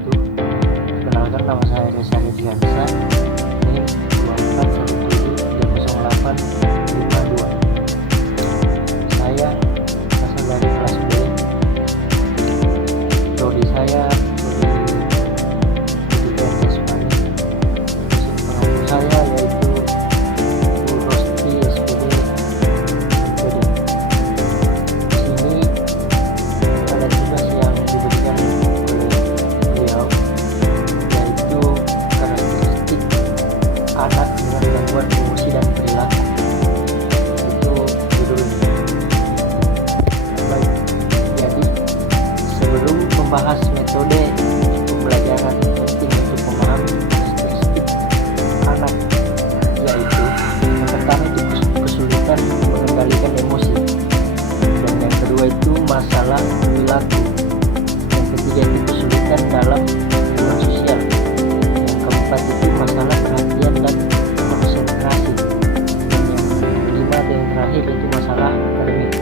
wabarakatuh. Perkenalkan, nama saya Reza Rediansa, NIM 2417308552. Saya asal dari kelas B. Prodi saya pendidikan jasmani. Mesin pengampu saya yaitu Rosti SPD MPD. Sini ada tugas yang diberikan oleh beliau, yaitu karakteristik anak dengan gangguan emosi dan perilaku. Itu judulnya. Baik, jadi sebelum membahas metode pembelajaran penting untuk memahami karakteristik anak, yaitu yang pertama itu kesulitan mengendalikan emosi, dan yang kedua itu masalah perilaku, yang ketiga itu kesulitan dalam hubungan sosial, yang keempat itu masalah perhatian dan konsentrasi, dan yang kelima dan yang terakhir itu masalah akademik.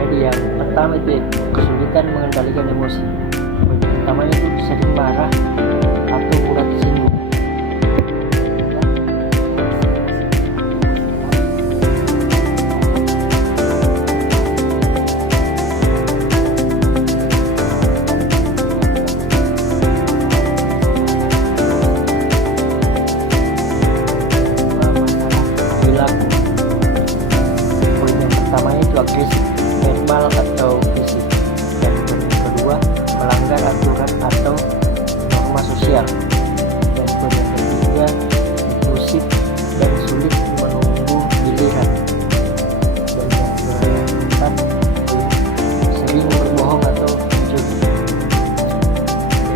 Jadi yang pertama itu kesulitan mengendalikan emosi. Pertamanya itu sering marah atau mudah tersinggung. Perilaku. Poin yang pertamanya itu agresif, verbal atau fisik. Dan poin yang kedua, melanggar aturan atau norma sosial. Dan poin yang ketiga, impulsif dan sulit menunggu giliran. Dan yang keempat, sering berbohong atau mencuri.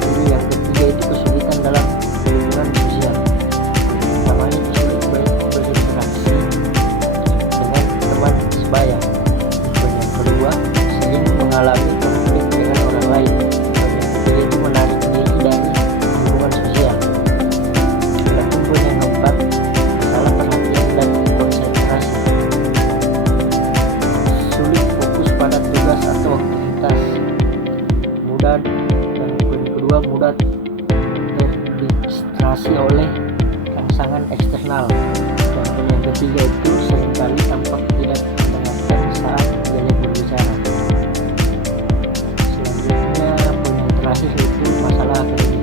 Jadi yang ketiga itu kesulitan dalam hubungan sosial. Pertamanya sulit berinteraksi dengan teman sebaya. Dan yang kedua, sering mengalami konflik dengan orang lain. Dan yang ketiga itu menarik diri dari hubungan sosial. Dan poin yang keempat, masalah perhatian dan konsentrasi. Sulit fokus pada tugas atau aktivitas. Mudah, dan poin kedua, mudah terdistraksi oleh rangsangan eksternal. Dan poin yang ketiga itu seringkali tampak tidak mendengarkan saat diajak berbicara. Selanjutnya poin yang terakhir itu masalah akademik.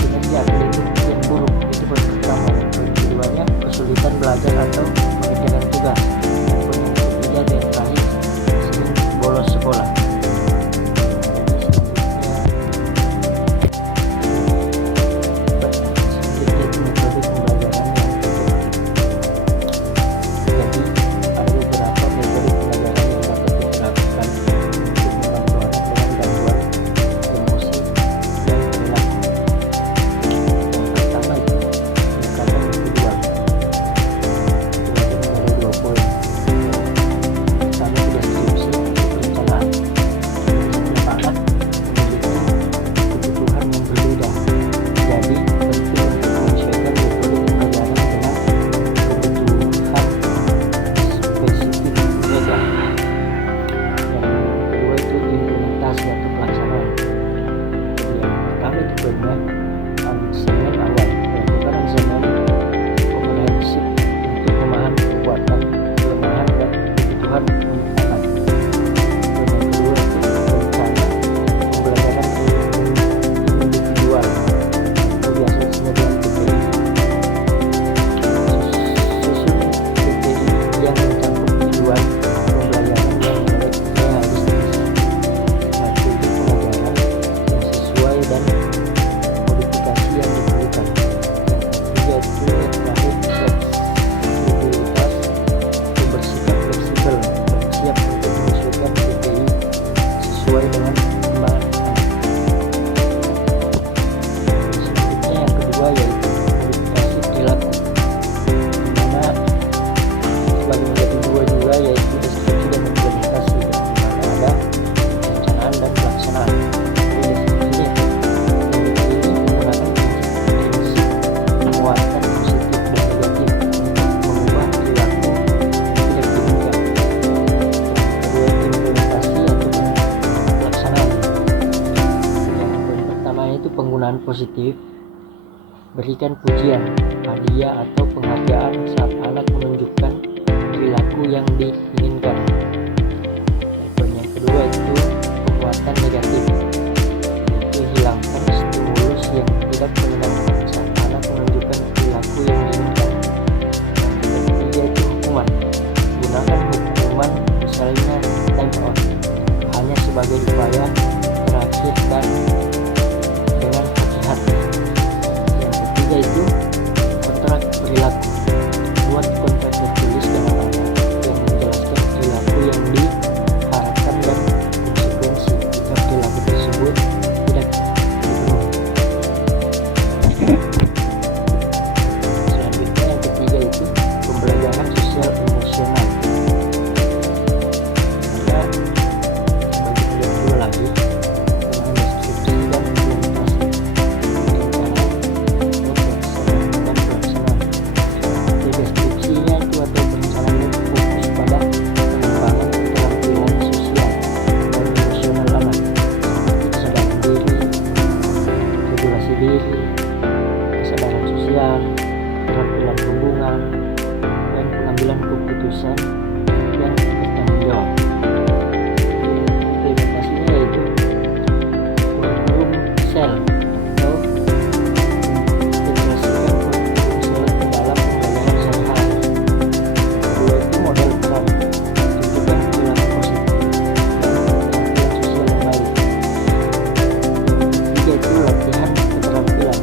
Kinerja akademik yang buruk, itu poin pertama. Poin keduanya kesulitan belajar atau mengerjakan tugas. Dan poin yang ketiga dan yang terakhir sering bolos sekolah. Ansemen awal melakukan ansemen komprehensif untuk memahami kekuatan, kelemahan, dan kebutuhan unit anak. Dan yang kedua itu rencana pembelajaran individual atau biasa disebut dengan PPI. Susun PPI yang mencakup tujuan pembelajaran yang realistis, strategi pembelajaran yang sesuai dan modifikasi yang diperlukan. Yang ketiga itu terakhir, fleksibilitas, itu bersikap fleksibel dan siap untuk menyesuaikan PPI sesuai dengan perkembangan anak. Selanjutnya yang kedua yaitu modifikasi perilaku, dimana bagi menjadi dua juga, yaitu deskripsi dan implementasi, dimana ada perencanaan dan pelaksanaan. Jadi deskripsinya penggunaan positif. Berikan pujian, hadiah atau penghargaan saat anak menunjukkan perilaku yang diinginkan. Yang kedua itu penguatan negatif, yaitu hilangkan stimulus yang tidak menyenangkan saat anak menunjukkan perilaku yang diinginkan. Yang ketiga itu hukuman. Gunakan hukuman, misalnya time out, hanya sebagai upaya terakhir dan dengan hati-hati. Yang ketiga itu kontrak perilaku. Buat kontrak tertulis dengan anak yang menjelaskan perilaku yang diharapkan dan konsekuensi jika perilaku tersebut tidak dipenuhi. Selanjutnya yang ketiga itu pembelajaran sosial emosional. Kesadaran sosial, keterampilan hubungan, dan pengambilan keputusan yang bertanggung jawab. Implementasinya yaitu kurikulum sel atau integrasikan kurikulum sel ke dalam pembelajaran sehari-hari. Kedua itu model peran, tunjukkan perilaku positif dan keterampilan sosial yang baik. Ketiga itu latihan keterampilan.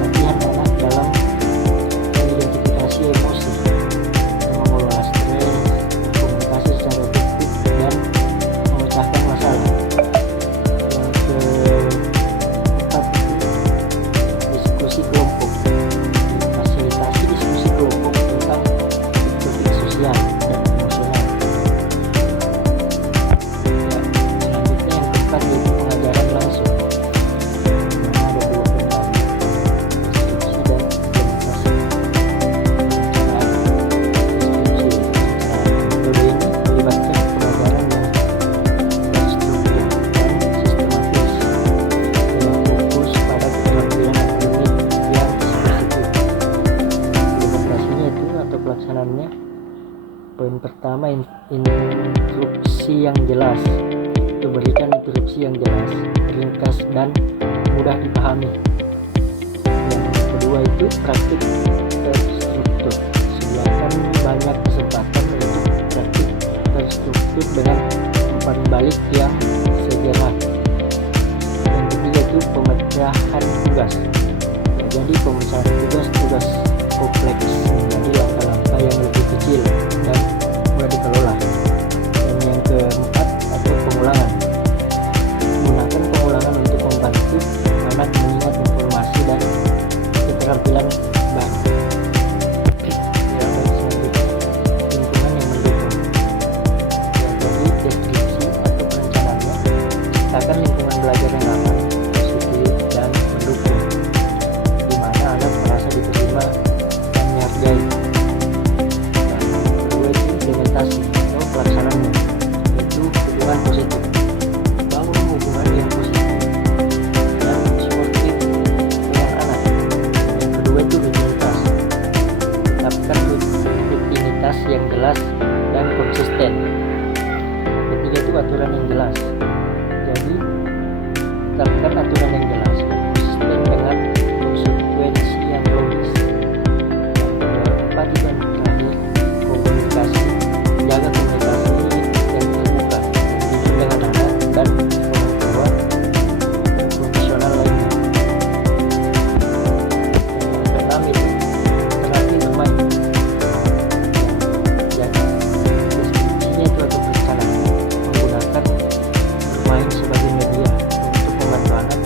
Latihan anak dalam mengidentifikasi emosi, mengelola stres, berkomunikasi secara efektif, dan memecahkan masalah. Yang keempat itu diskusi kelompok. Fasilitasi diskusi kelompok tentang topik sosial dan emosional. Selanjutnya yang keempat yaitu pengajaran langsung. Poin pertama, instruksi yang jelas. Itu berikan instruksi yang jelas, ringkas dan mudah dipahami. Yang kedua itu praktik terstruktur. Sediakan banyak kesempatan untuk praktik terstruktur dengan umpan balik yang segera. Yang ketiga itu pemecahan tugas. Jadi pemecahan tugas kompleks menjadi langkah-langkah yang lebih kecil dan mudah dikelola. Dan yang keempat atau pengulangan. Gunakan pengulangan untuk membantu anak mengingat informasi dan keterampilan baru. Selanjutnya lingkungan yang mendukung. Yang tadi deskripsi atau perencanaannya, ciptakan lingkungan belajar yang aman, positif dan mendukung, di mana anak merasa diterima dan dihargai. Yang kedua itu implementasi atau pelaksanaannya, yaitu hubungan positif. Bangun hubungan yang positif dan sportif dengan anak. Yang kedua itu rutinitas. Tetapkan rutinitas yang jelas dan konsisten. Yang ketiga itu aturan yang jelas. Jadi tetapkan aturan yang jelas dan konsisten dengan konsekuensi yang logis. Yang keempat itu yang terakhir, komunikasi. Jaga komunikasi yang terbuka, jujur dengan anak dan orang tua profesional lainnya. Yang keenam itu terapi bermain. Jadi deskripsinya itu atau perencanaan menggunakan bermain sebagai media untuk membantu anak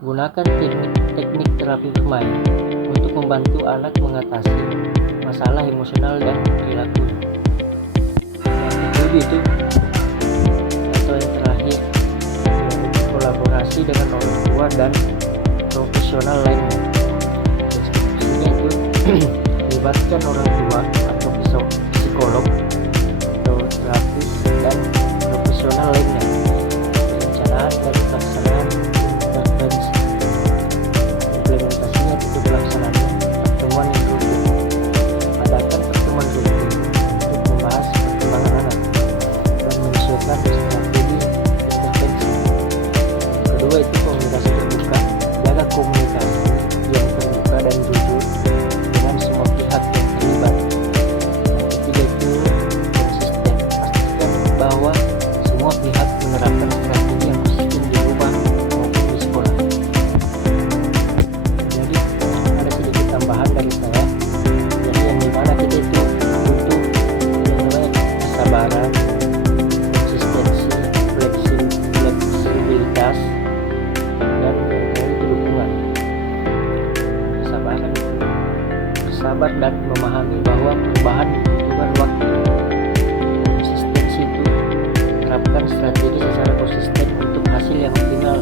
Gunakan teknik terapi bermain untuk membantu anak mengatasi masalah emosional dan perilaku. Itu atau yang terakhir, kolaborasi dengan orang tua dan profesional lainnya. Deskripsinya itu libatkan orang tua atau psikolog atau terapis dan profesional lainnya. Perencanaan dan pelaksanaan intervensi. Implementasinya itu pelaksanaannya pertemuan yang rutin. Adakan pertemuan rutin untuk membahas perkembangan anak dan menyesuaikan strategi intervensi. Kedua itu komunikasi terbuka. Jaga komunikasi yang terbuka dan jujur dengan semua pihak yang terlibat. Yang ketiga itu konsisten. Pastikan bahwa semua pihak menerapkan strategi yang konsisten di rumah maupun di sekolah. Jadi ada sedikit tambahan dari saya. Jadi yang dimana kita itu butuh yang namanya kesabaran, konsistensi, fleksibilitas, dan itu dukungan. Kesabaran itu bersabar dan memahami bahwa perubahan membutuhkan waktu. Konsistensi itu terapkan strategi secara konsisten untuk hasil yang optimal.